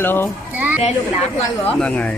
Hello. Đây luôn đã quay rồi. Là ngày.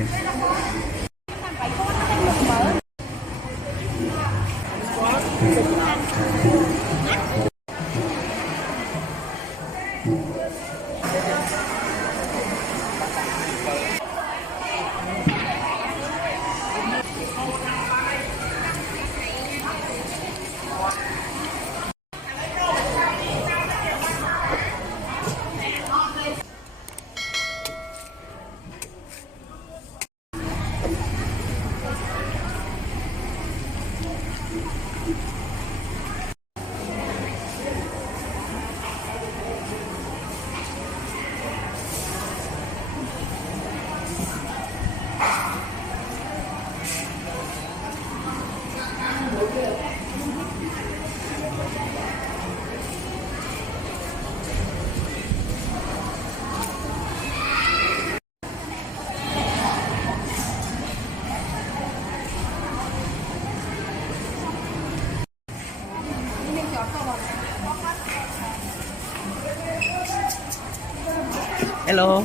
Hello.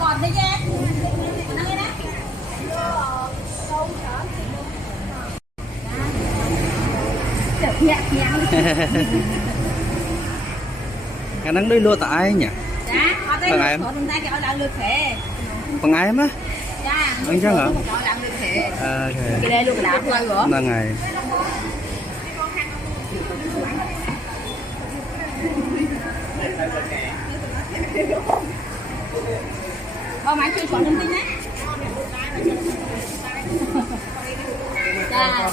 Còn đây nha. Nâng lên đó. Nhẹ nhẹ. Cái nắng đi lua tại nhỉ? Dạ, ở đây em. chúng ta cho đang lượt thể. Bằng ai em á? Dạ. Anh chắc hả? Cho đang lượt thể. Ok. Cái đây luôn đã quay rồi. Là ngày. Máy chưa có thông tin nhé. Dạ.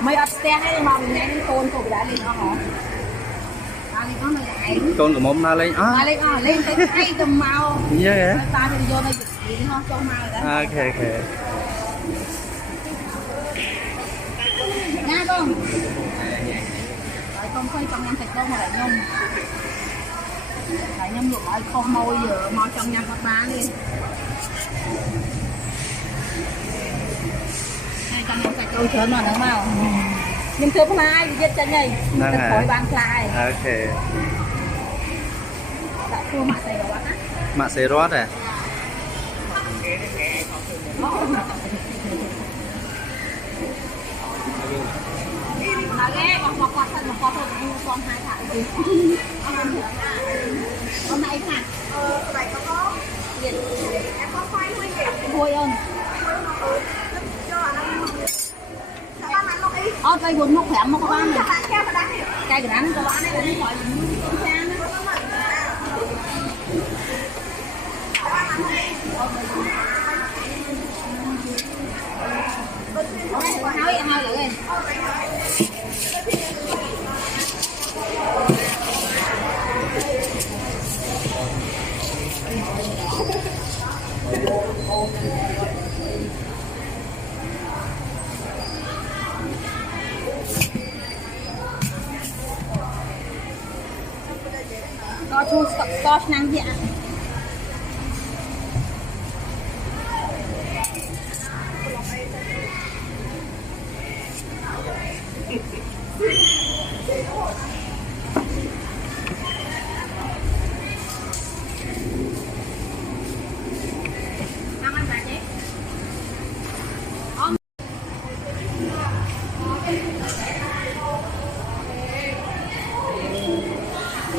Mấy upstairs hay mà mình ném tôn của đã lên đó hả? Lên đó mà lại. Con của mồm na lên á. Lên tới tay tầm màu. Dạ vậy. Ta thì vô đây gì không cho màu rồi đó. Ok ok. Nha con. Rồi không phải trong nhâm thịt đâu mà lại nhâm. Lại nhâm luộc lại không môi giờ mò trong nhâm hot ba đi. Này trong nhâm thịt đâu chớn mà nữa màu. Nhưng chưa có ai giết chân này. Thật khỏi bàn lại. Ok. Đã thua mặt này rồi á. Mạ xế rót à? Mà ghê, còn một thân một con hai thả gì. Hôm nay hả? Vậy có gì? Em có khoai thôi kìa. Vui ơn. Đây buồn một khỏe một con này. Cây của anh, của anh này cũng gọi là sang đó. Háo lửa có thu scotch năng dạ.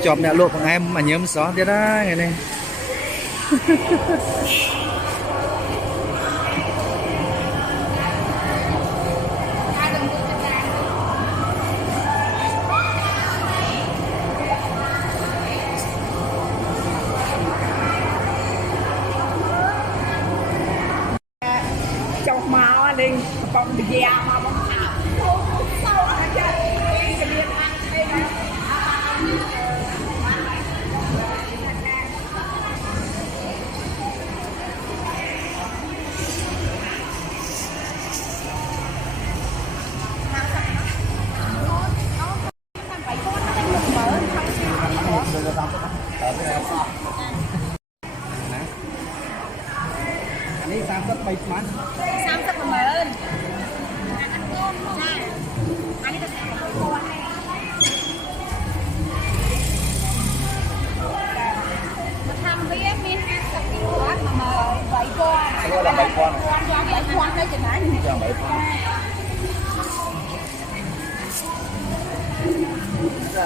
Chọn mẹ luộc bằng em mà nhớ xó thế đó ngày này. อันนี้30 ใบมัน 30 ประมาณอันนี้จะแถมตัวให้มาทำเบี้ยมี50 กิโลวัตต์มาใบก้อน Cái là 7 con. ใบก้อนได้จะไหน Chàng 7 con.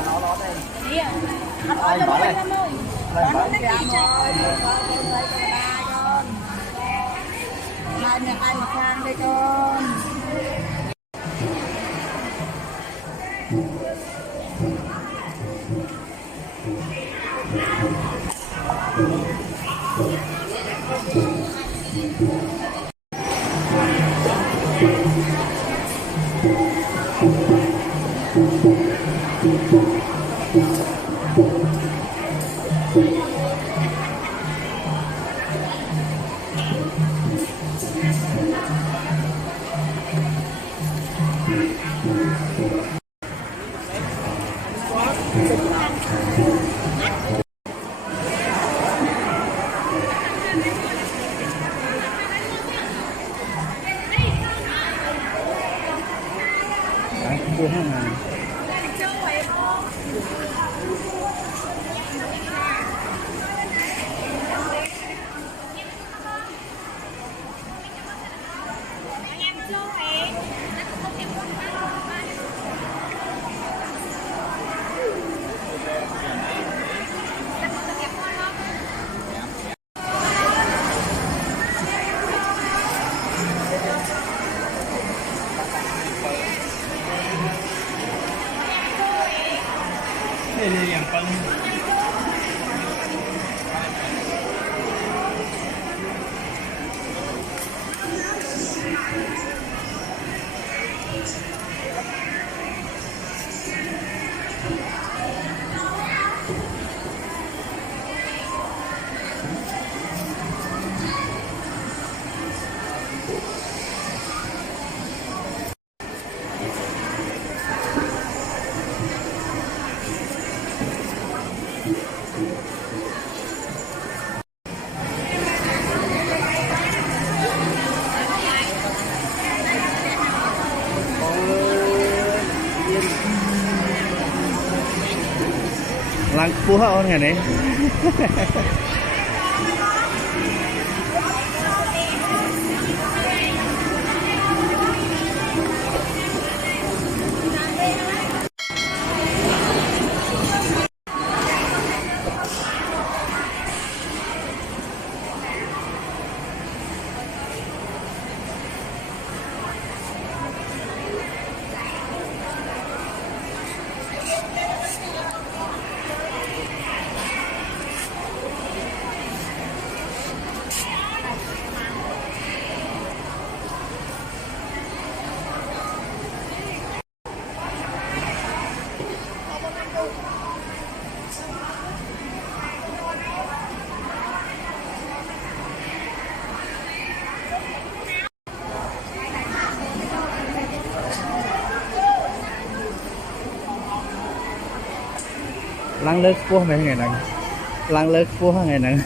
Nó đây. เนี่ยăn ớt cho môi ra môi Đây, nó bán. đi chơi mai miệng ai mà khang đây con Đấy, cua 5.000. Ini yang paling lang kuha on nga eh. Lang lơ cua mấy ngày này, lang lơ cua ngày này.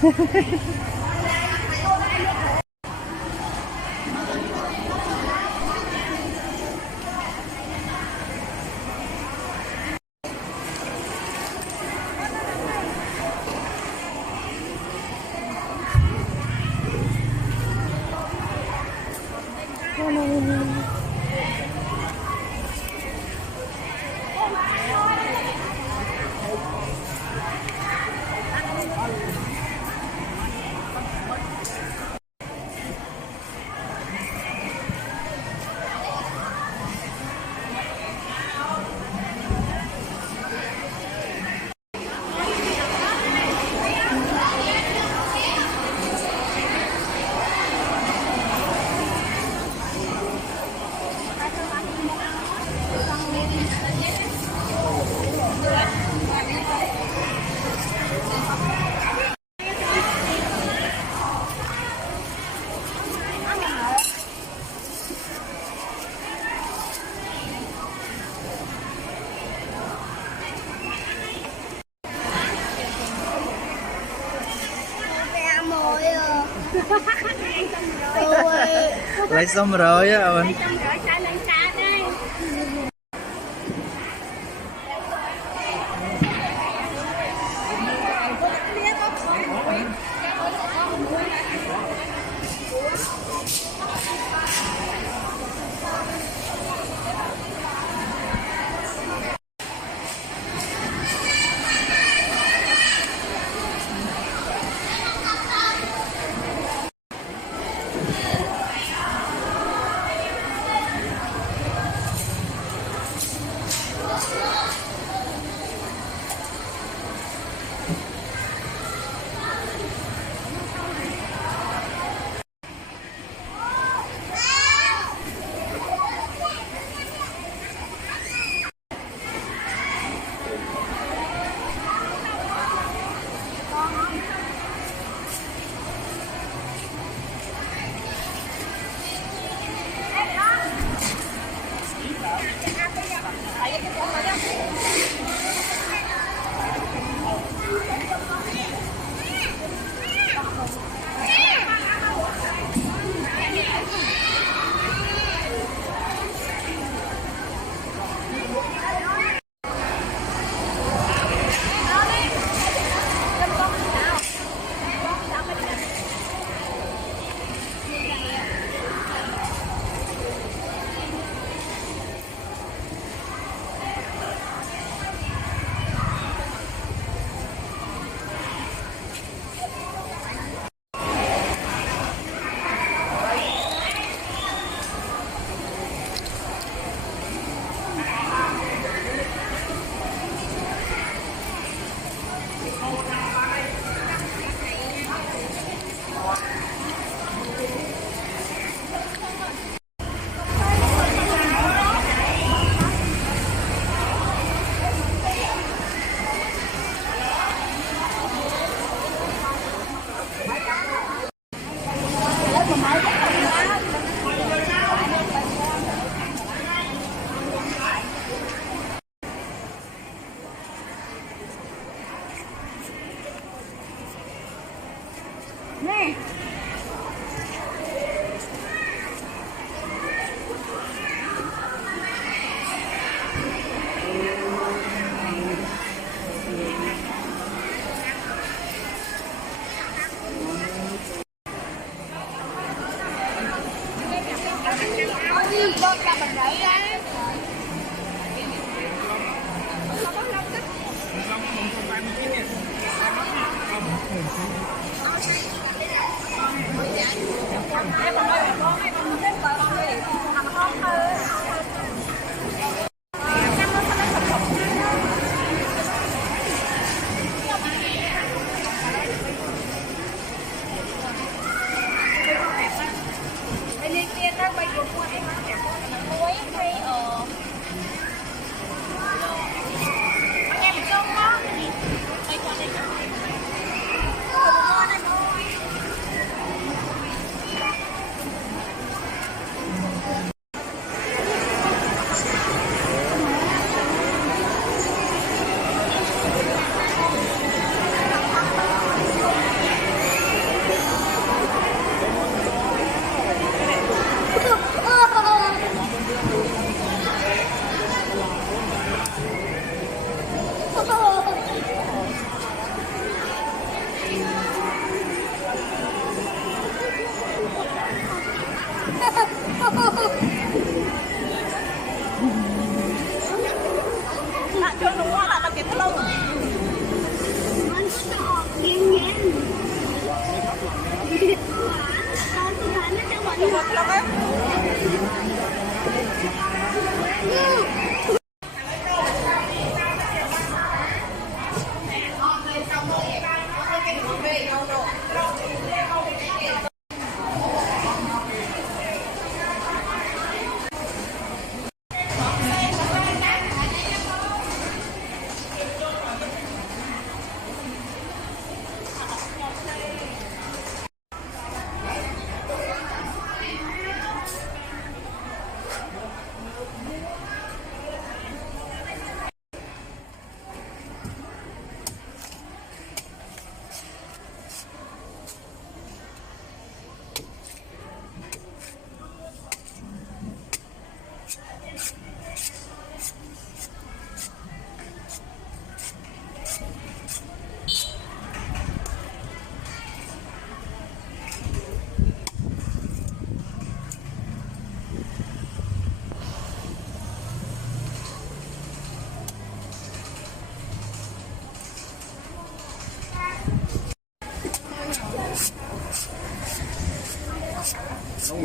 lấy xong rồi á ơn.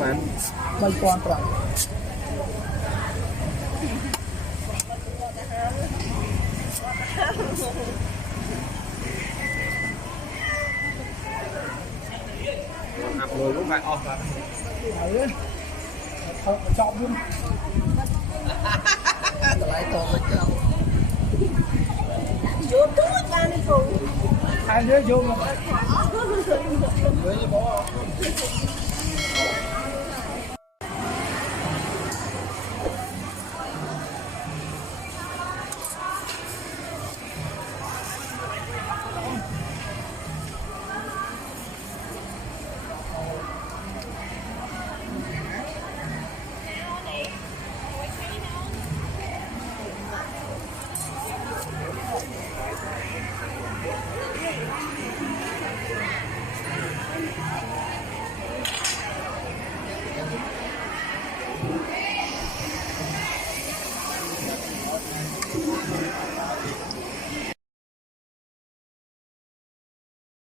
มัน ใบกรตรัง หักเลยลูกไปออกครับ เขาชอบยุ่ง แต่ไรตัวมันจะ ยูทูบจานนี้กู ใครเยอะยุ่ง เฮ้ยบอก